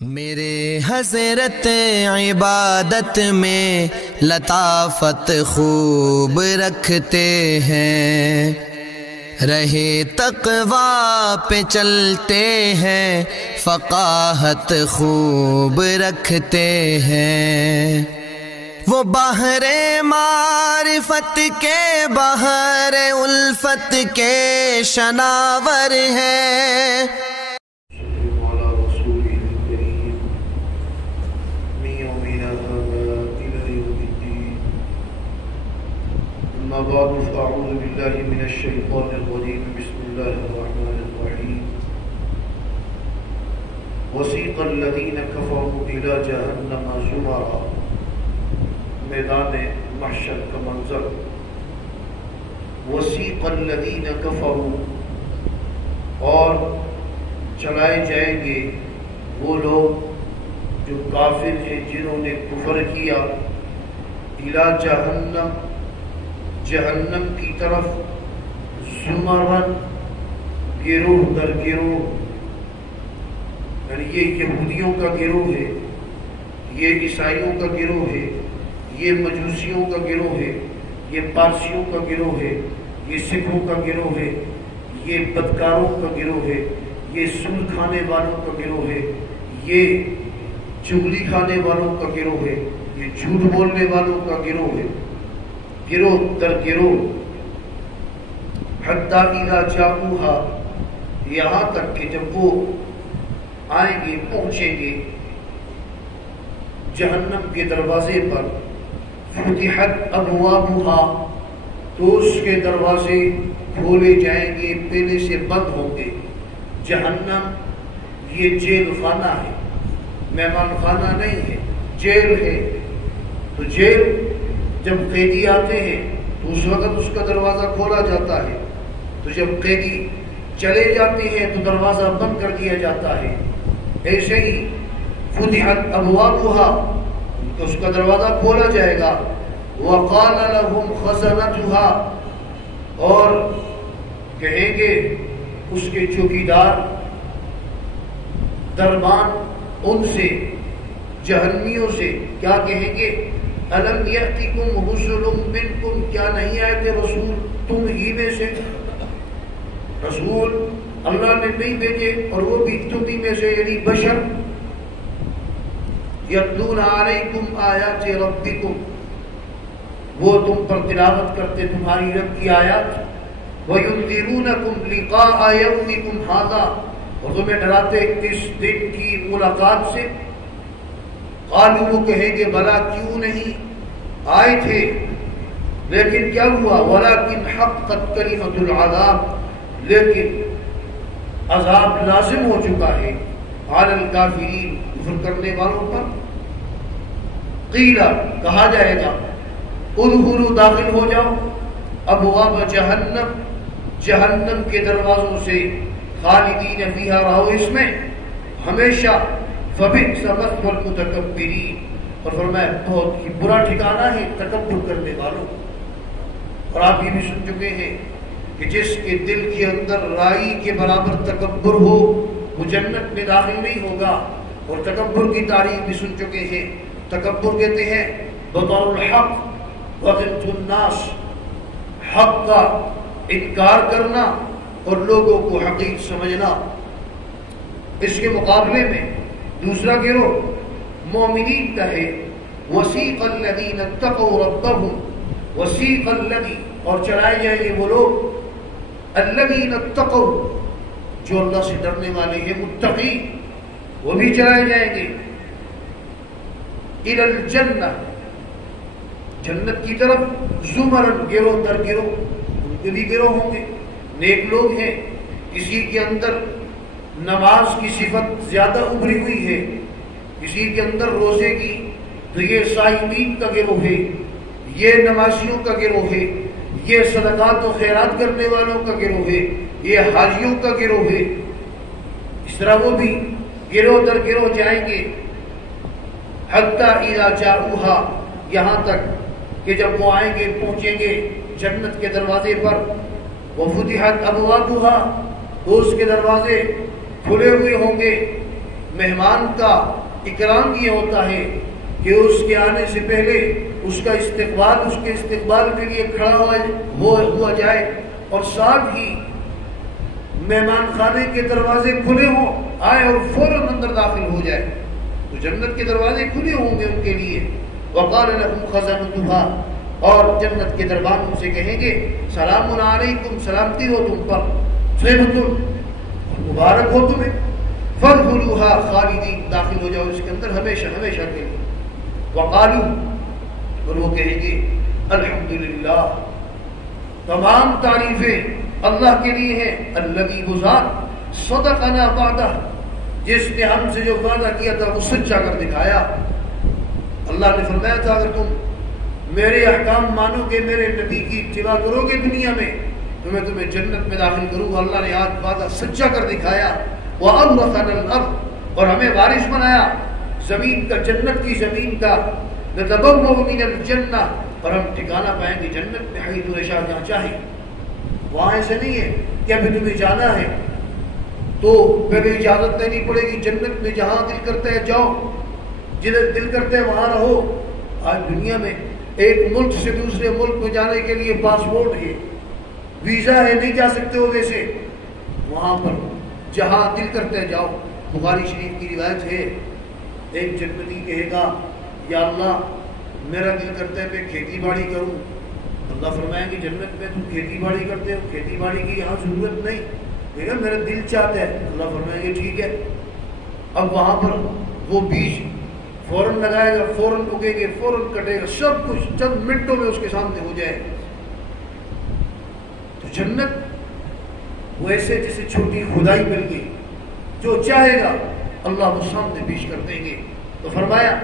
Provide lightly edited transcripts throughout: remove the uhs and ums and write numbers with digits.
میرے حضرت عبادت میں لطافت خوب رکھتے ہیں، رہے تقویٰ پہ چلتے ہیں، فقاہت خوب رکھتے ہیں۔ وہ بحر معرفت کے بحر الفت کے شناور ہیں۔ بعد فأعوذ بالله من الشيطان الرجيم بسم الله الرحمن الرحيم وسيق الذين كفروا إلى جهنم زمرا، میدان محشر کا منظر۔ وسيق الذين كفروا، اور چلائے جائیں گے وہ لوگ جو کافر ہیں، جنہوں نے کفر کیا، إلى جہنم، جہنم کی طرف، زمرن، گروہ در گروہ، یعنی یہ یہودیوں کا گروہ ہے، یہ عیسائیوں کا گروہ ہے، یہ مجوسیوں کا گروہ ہے، یہ پارسیوں کا گروہ ہے، یہ سکھوں کا گروہ ہے، یہ بدکاروں کا گروہ ہے، یہ سود کھانے والوں کا گروہ ہے، یہ چغلی کھانے والوں کا گروہ ہے، یہ جھوٹ بولنے والوں کا گروہ ہے، گروہ در گروہ۔ حتی اذا جاؤہا، یہاں تک کہ جب وہ آئیں گے، پہنچیں گے جہنم کے دروازے پر، فتحت ابوابہا، تو اس کے دروازے کھولے جائیں گے، پہلے سے بند ہوں گے۔ جہنم یہ جیل خانہ ہے، مہمان خانہ نہیں ہے، جیل ہے۔ تو جیل جب قیدی آتے ہیں تو اس وقت اس کا دروازہ کھولا جاتا ہے، تو جب قیدی چلے جاتے ہیں تو دروازہ بند کر دیا جاتا ہے۔ ایسے ہی فتحت ابوابہا، تو اس کا دروازہ کھولا جائے گا۔ وقال لهم خزنتها، اور کہیں گے اس کے چوکیدار دربان ان سے، جہنمیوں سے کیا کہیں گے؟ الم یأتکم رسل منکم، کیا نہیں آئے تھے رسول تم ہی میں سے؟ رسول اللہ نے نہیں بھیجے، اور وہ بھی تم ہی میں سے، یعنی بشر۔ یتلون علیکم آیات ربکم، وہ تم پر تلاوت کرتے تمہاری رب کی آیات۔ وینذرونکم لقاء یومکم ھذا، اور تمہیں ڈراتے اس دن کی ملاقات سے۔ قالوا، وہ کہیں گے بلا، کیوں نہیں آئے تھے، لیکن کیا ہوا؟ ولکن حقت کلمۃ العذاب، لیکن عذاب لازم ہو چکا ہے، علی الکافرین، کفر کرنے والوں پر۔ قیل، کہا جائے گا، ادخلوا، داخل ہو جاؤ، ابواب جہنم، جہنم کے دروازوں سے، خالدین فیہا، رہو اس میں ہمیشہ، فبئس مثوى المتکبرین، اور فرمایا بہت ہی برا ٹھکانہ ہے تکبر کرنے والوں۔ اور آپ یہ بھی سن چکے ہیں کہ جس کے دل کے اندر رائی کے برابر تکبر ہو وہ جنت میں داخل نہیں ہوگا۔ اور تکبر کی تعریف بھی سن چکے ہیں، تکبر کہتے ہیں بطر الحق وغمط الناس، حق کا انکار کرنا اور لوگوں کو حقیق سمجھنا۔ اس کے مقابلے میں دوسرا گروہ مومنین کا ہے، وسیق الذین اتقوا ربہم، وسیق الذی، اور چلائے جائیں گے وہ لوگ، الذین اتقوا، جو اللہ سے ڈرنے والے ہیں، متقی، وہ بھی چلائے جائیں گے، الی الجنہ، جنت کی طرف، زمرن، گروہ در گروہ، ان کے بھی گروہ ہوں گے، نیک لوگ ہیں، کسی کے اندر نماز کی صفت زیادہ ابھری ہوئی ہے، کسی کے اندر روزے کی، تو یہ صائمین کا گروہ ہے، یہ نمازیوں کا گروہ ہے، یہ صدقات و خیرات کرنے والوں کا گروہ ہے، یہ حاجیوں کا گروہ ہے۔ اس طرح وہ بھی گروہ در گروہ جائیں گے۔ حتی اذا جاؤہا، یہاں تک کہ جب وہ آئیں گے، پہنچیں گے جنت کے دروازے پر، وفتحت ابوابہا، تو اس کے دروازے کھلے ہوئے ہوں گے، مہمان کا اکرام یہ ہوتا ہے کہ اس کے آنے سے پہلے اس کا استقبال، اس کے استقبال کے لیے کھڑا ہوا جائے، اور ساتھ ہی مہمان خانے کے دروازے کھلے ہوں، آئے اور فوراً اندر داخل ہو جائے۔ تو جنت کے دروازے کھلے ہوں گے ان کے لیے۔ وقال لهم خزنتها، اور جنت کے دربان ان سے کہیں گے سلام علیکم، سلامتی ہو تم پر، طیبۃ، مبارک ہو تمہیں، فادخلوها خالدین، داخل ہو جاؤ اس کے اندر ہمیشہ ہمیشہ کے لیے۔ وقالو، اور وہ کہیں گے الحمدللہ، تمام تعریفیں اللہ کے لیے ہیں، الذی وہ ذات صدقنا وعدہ، جس نے ہم سے جو وعدہ کیا تھا وہ سچا کر دکھایا۔ اللہ نے فرمایا تھا اگر تم میرے احکام مانو گے، میرے نبی کی اتباع کرو گے دنیا میں تو میں تمہیں جنت میں داخل کروں گا۔ اللہ نے آج وعدہ سچا کر دکھایا۔ وَأَوْرَثَنَا الْأَرْضَ، اور ہمیں وارث بنایا زمین کا، جنت کی زمین کا۔ نَتَبَوَّأُ مِنَ الْجَنَّةِ، اور ہم ٹھکانہ پائیں گے جنت میں، حیث نشاء، جہاں چاہیں۔ وہاں ایسے نہیں ہے کہ ابھی تمہیں جانا ہے تو پہلے اجازت لینی پڑے گی، جنت میں جہاں دل کرتا ہے جاؤ، جدھر دل کرتا ہے وہاں رہو۔ آج دنیا میں ایک ملک سے دوسرے ملک میں جانے کے لیے پاسپورٹ ہے، ویزا ہے، نہیں جا سکتے ہو ویسے، وہاں پر جہاں دل کرتا ہے جاؤ۔ بخاری شریف کی روایت ہے، ایک جنتی کہے گا یا اللہ میرا دل کرتا ہے میں کھیتی باڑی کروں۔ اللہ فرمائیں گے جنت میں تم کھیتی باڑی کرتے ہو، کھیتی باڑی کی یہاں ضرورت نہیں، کہے گا میرا دل چاہتا ہے۔ اللہ فرمائیں گے ٹھیک ہے۔ اب وہاں پر وہ بیج فوراً لگائے گا، فوراً اگے گے، فوراً کٹے گا، سب کچھ چند منٹوں میں اس کے سامنے ہو جائے۔ تو جنت وہ ایسے جیسے چھوٹی کھدائی مل گئی، جو چاہے گا اللہ وہ سامنے پیش کر دیں گے۔ تو فرمایا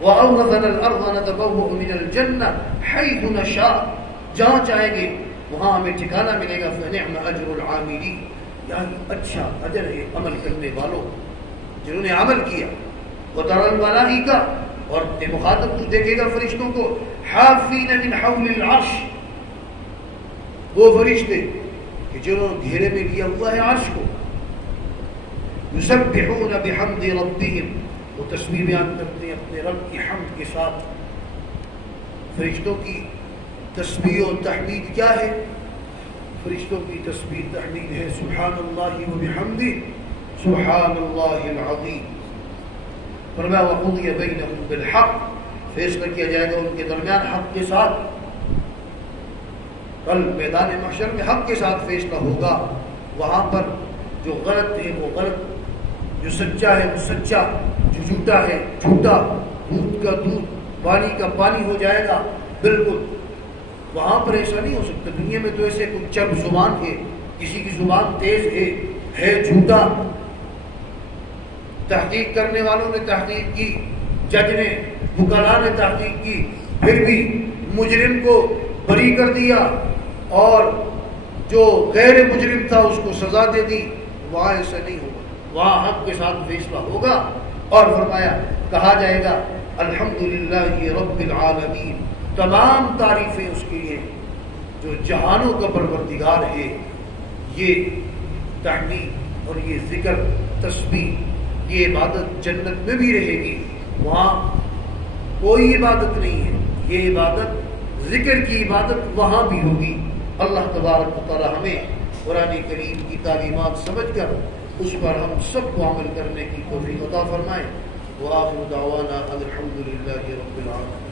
وَأَوْرَثَنَا الْأَرْضَ نَتَبَوَّأُ مِنَ الْجَنَّةِ حَيْثُ نَشَاءُ، جہاں چاہیں گے وہاں ہمیں ٹھکانہ ملے گا۔ فَنِعْمَ أَجْرُ الْعَامِلِينَ، یعنی اچھا اجر ہے عمل کرنے والوں جنہوں نے عمل کیا۔ وَتَرَى الْمَلَائِكَةَ، اور مخاطب تو دیکھے گا فرشتوں کو، حافین من حول العرش، وہ فرشتے کہ جنہوں نے گھیرے میں لیا ہوا ہے عرش کو، یسبحون بحمد ربہم، وہ تسبیح بیان کرتے ہیں اپنے رب کی حمد کے ساتھ۔ فرشتوں کی تسبیح و تحمید کیا ہے؟ فرشتوں کی تسبیح تحمید ہے سبحان اللہ و بحمدہ سبحان اللہ العظیم۔ فرمایا وقضی بینہم بالحق، فیصلہ کیا جائے گا ان کے درمیان حق کے ساتھ۔ کل میدان محشر میں حق کے ساتھ فیصلہ ہوگا۔ وہاں پر جو غلط ہے وہ غلط، جو سچا ہے وہ سچا، جو جھوٹا ہے جھوٹا، دودھ کا دودھ، پانی کا پانی ہو جائے گا بالکل۔ وہاں پر ایسا نہیں ہو سکتا۔ دنیا میں تو ایسے کچھ چرب زبان ہے، کسی کی زبان تیز ہے جھوٹا، تحقیق کرنے والوں نے تحقیق کی، جج نے، وکلاء نے تحقیق کی، پھر بھی مجرم کو بری کر دیا اور جو غیر مجرم تھا اس کو سزا دے دی۔ وہاں ایسا نہیں ہوگا، وہاں حق کے ساتھ فیصلہ ہوگا۔ اور فرمایا کہا جائے گا الحمدللہ رب العالمین، تمام تعریفیں اس کے لیے جو جہانوں کا پروردگار ہے۔ یہ تحمید اور یہ ذکر تسبیح، یہ عبادت جنت میں بھی رہے گی، وہاں کوئی عبادت نہیں ہے، یہ عبادت ذکر کی عبادت وہاں بھی ہوگی۔ اللہ تبارک و تعالی ہمیں قرآن کریم کی تعلیمات سمجھ کر اس پر ہم سب کو عمل کرنے کی توفیق عطا فرمائے۔ وآخر دعوانا الحمدللہ رب العالمین۔